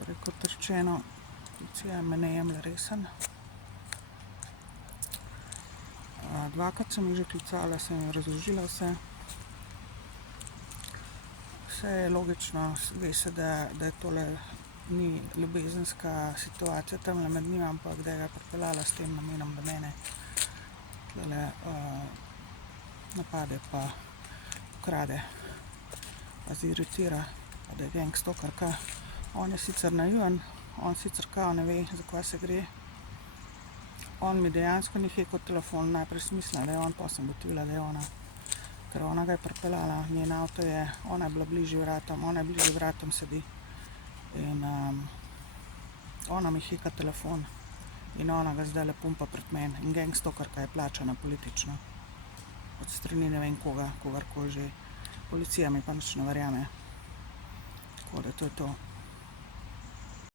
Torej, kot rečeno, policija me ne jemlje resen. Dvakrat sem jih že klicala, sem jim razložila vse. Vse je logično, ve se, da tole ni ljubezenska situacija tamle med njima, ampak da ga je pripeljala s tem namenom, da mene tule napade pa ukrade, pa ziritira, pa da je gangstokerka. On je sicer naiven, on sicer kao ne ve, za kaj se gre. On mi dejansko ni hekel telefon, najprej sem mislila, da je on, potem sem ugotovila, da je ona. Ker ona ga je pripeljala, njen avto je, ona je bila bližje vratom sedi. In ona mi heka telefon in ona ga zdajle pumpa pred meni. In gangstokerka je plačana politično od strani ne vem koga, kogarkoli že. Policija mi pa nič ne verjame. Tako da to je to.